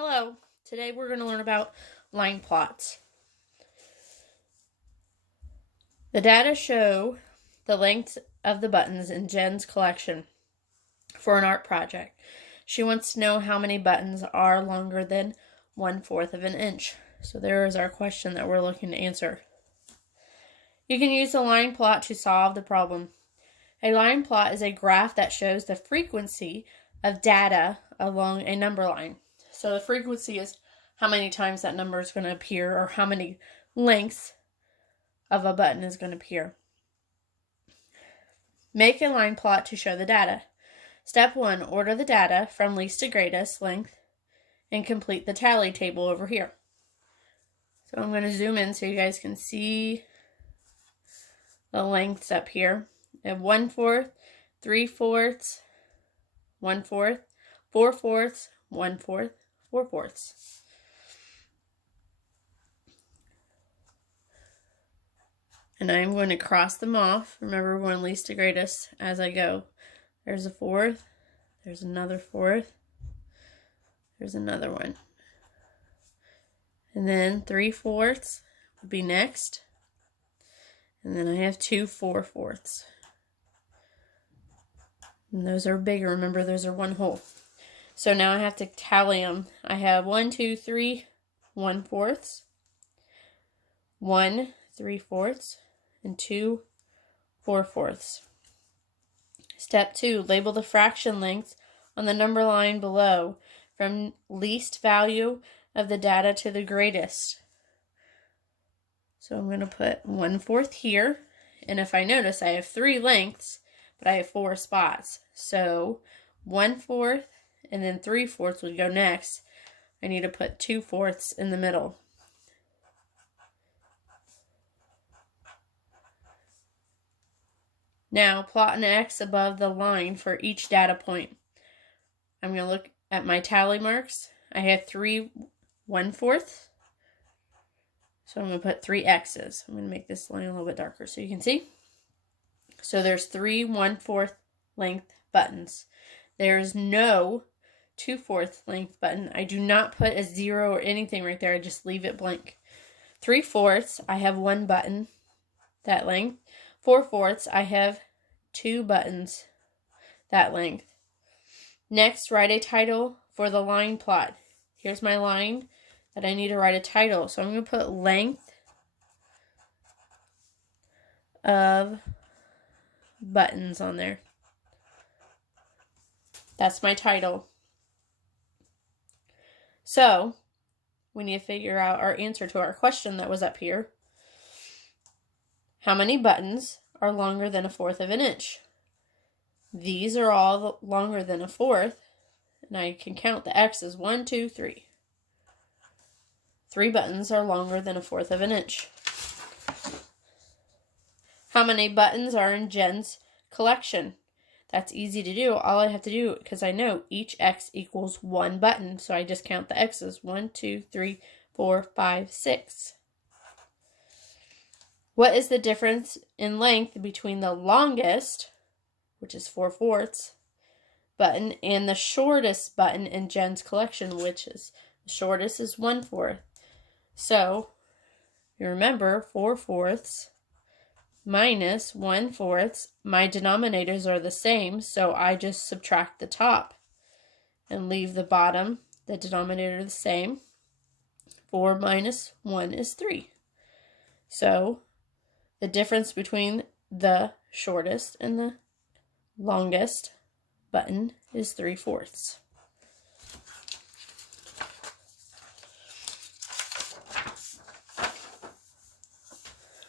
Hello, today we're going to learn about line plots. The data show the length of the buttons in Jen's collection for an art project. She wants to know how many buttons are longer than 1/4 of an inch. So there is our question that we're looking to answer. You can use the line plot to solve the problem. A line plot is a graph that shows the frequency of data along a number line. So the frequency is how many times that number is going to appear or how many lengths of a button is going to appear. Make a line plot to show the data. Step 1, order the data from least to greatest length and complete the tally table over here. So I'm going to zoom in so you guys can see the lengths up here. I have 1/4, 3/4, 1/4, 4/4, 1/4, 4/4. And I'm going to cross them off. Remember, we're going least to greatest as I go. There's a 4th. There's another 4th. There's another one. And then 3/4 would be next. And then I have 2 4/4. And those are bigger. Remember, those are one whole. So now I have to tally them. I have 1, 2, 3 1/4, 1 3/4, and 2 4/4. Step 2, label the fraction lengths on the number line below from least value of the data to the greatest. So I'm going to put 1/4 here. And if I notice, I have 3 lengths, but I have 4 spots. So 1/4 and then 3/4 would go next. I need to put 2/4 in the middle. Now plot an X above the line for each data point. I'm going to look at my tally marks. I have 3 1/4. So I'm going to put 3 X's. I'm going to make this line a little bit darker so you can see. So there's 3 1/4 length buttons. There's no 2/4 length button. I do not put a 0 or anything right there. I just leave it blank. 3/4, I have 1 button that length. 4/4, I have 2 buttons that length. Next, write a title for the line plot. Here's my line that I need to write a title. So I'm going to put length of buttons on there. That's my title. So we need to figure out our answer to our question that was up here. How many buttons are longer than 1/4 of an inch? These are all longer than 1/4, and I can count the X's. 1, 2, 3. 3 buttons are longer than 1/4 of an inch. How many buttons are in Jen's collection? That's easy to do. All I have to do, because I know each X equals 1 button, so I just count the X's. 1, 2, 3, 4, 5, 6. What is the difference in length between the longest, which is 4/4, button, and the shortest button in Jen's collection, which is the shortest is 1/4. So you remember 4/4 minus 1/4. My denominators are the same, so I just subtract the top and leave the bottom, the denominator the same. 4 minus 1 is 3. So the difference between the shortest and the longest button is 3/4.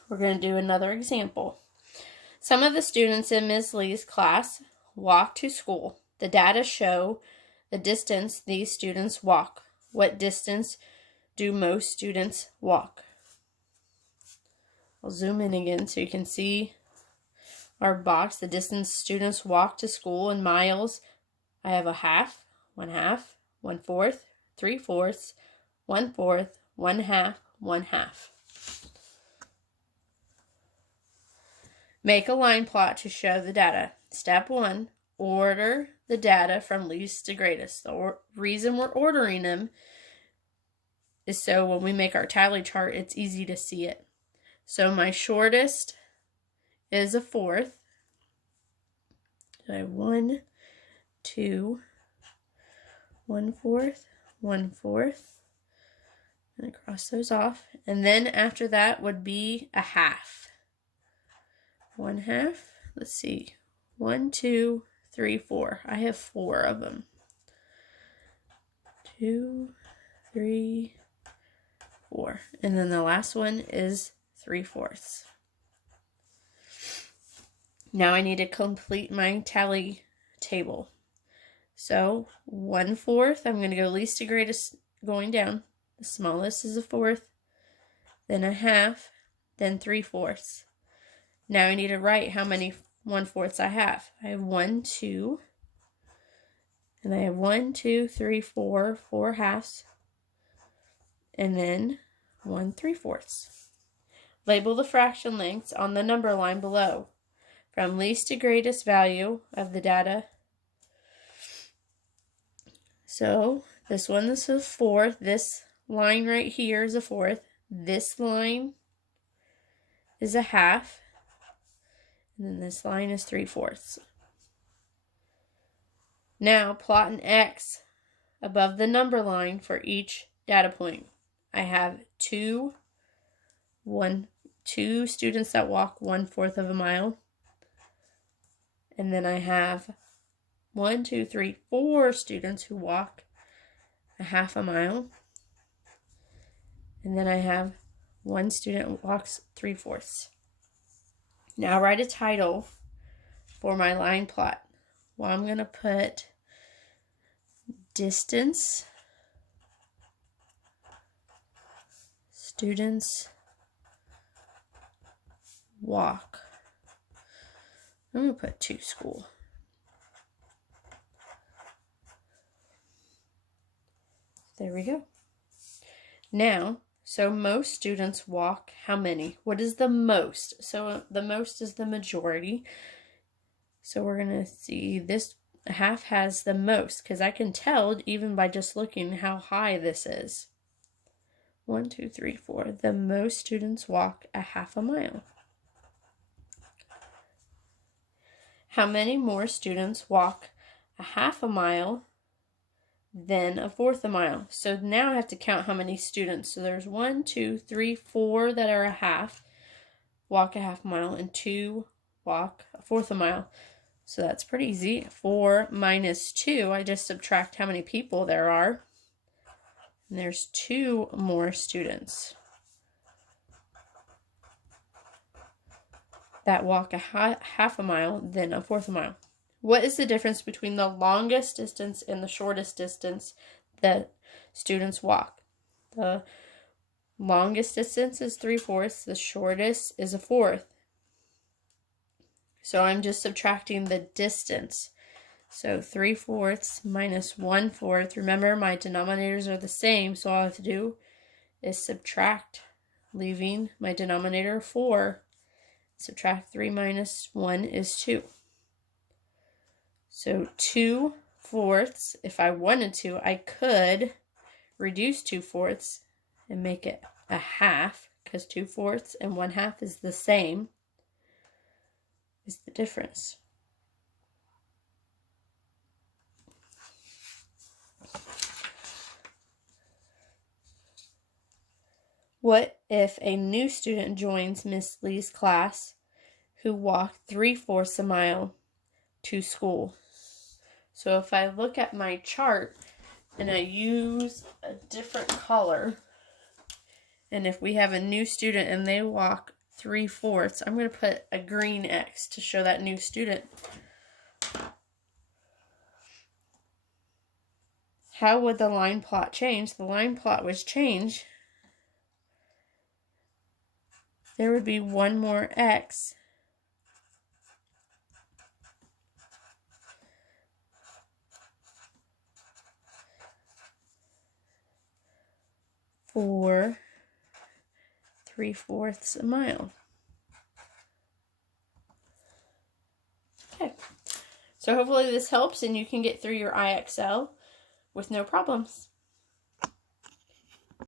We're going to do another example. Some of the students in Ms. Lee's class walk to school. The data show the distance these students walk. What distance do most students walk? I'll zoom in again so you can see our box, the distance students walk to school in miles. I have a half, 1/2, 1/4, 3/4, 1/4, 1/2, 1/2. Make a line plot to show the data. Step 1, order the data from least to greatest. The reason we're ordering them is so when we make our tally chart, it's easy to see it. So my shortest is a fourth. So I have 1, 2, 1/4, 1/4. And cross those off. And then after that would be a half. 1/2. Let's see. 1, 2, 3, 4. I have 4 of them. 2, 3, 4. And then the last one is 3/4. Now I need to complete my tally table. So 1/4, I'm going to go least to greatest going down. The smallest is a fourth, then a half, then 3/4. Now I need to write how many 1/4 I have. I have 1, 2, and I have 1, 2, 3, 4, 4 halves, and then 1 3/4. Label the fraction lengths on the number line below, from least to greatest value of the data. So this one is a fourth. This line right here is a fourth. This line is a half. And then this line is 3/4. Now plot an X above the number line for each data point. I have two students that walk 1/4 of a mile. And then I have 1, 2, 3, 4 students who walk a half a mile. And then I have 1 student who walks 3/4. Now write a title for my line plot. Well, I'm going to put distance, students walk. I'm going to put to school. There we go. Now, so most students walk how many? What is the most? So the most is the majority. So we're going to see this half has the most, because I can tell even by just looking how high this is. 1, 2, 3, 4. The most students walk a half a mile. How many more students walk a half a mile than a 1/4 a mile? So now I have to count how many students. So there's 1, 2, 3, 4 that are a half, walk a half mile, and 2 walk a 1/4 a mile. So that's pretty easy. 4 minus 2, I just subtract how many people there are. And there's 2 more students that walk a half a mile than a 1/4 a mile. What is the difference between the longest distance and the shortest distance that students walk? The longest distance is 3/4, the shortest is a 1/4. So I'm just subtracting the distance. So 3/4 minus 1/4. Remember, my denominators are the same, so all I have to do is subtract, leaving my denominator 4. Subtract 3 minus 1 is 2. So 2/4, if I wanted to, I could reduce 2/4 and make it a half, because 2/4 and 1/2 is the same, is the difference. What if a new student joins Miss Lee's class who walked 3/4 a mile to school? So if I look at my chart and I use a different color, and if we have a new student and they walk 3/4, I'm going to put a green X to show that new student. How would the line plot change? The line plot would change. There would be 1 more X. For 3/4 a mile. Okay, so hopefully this helps and you can get through your IXL with no problems.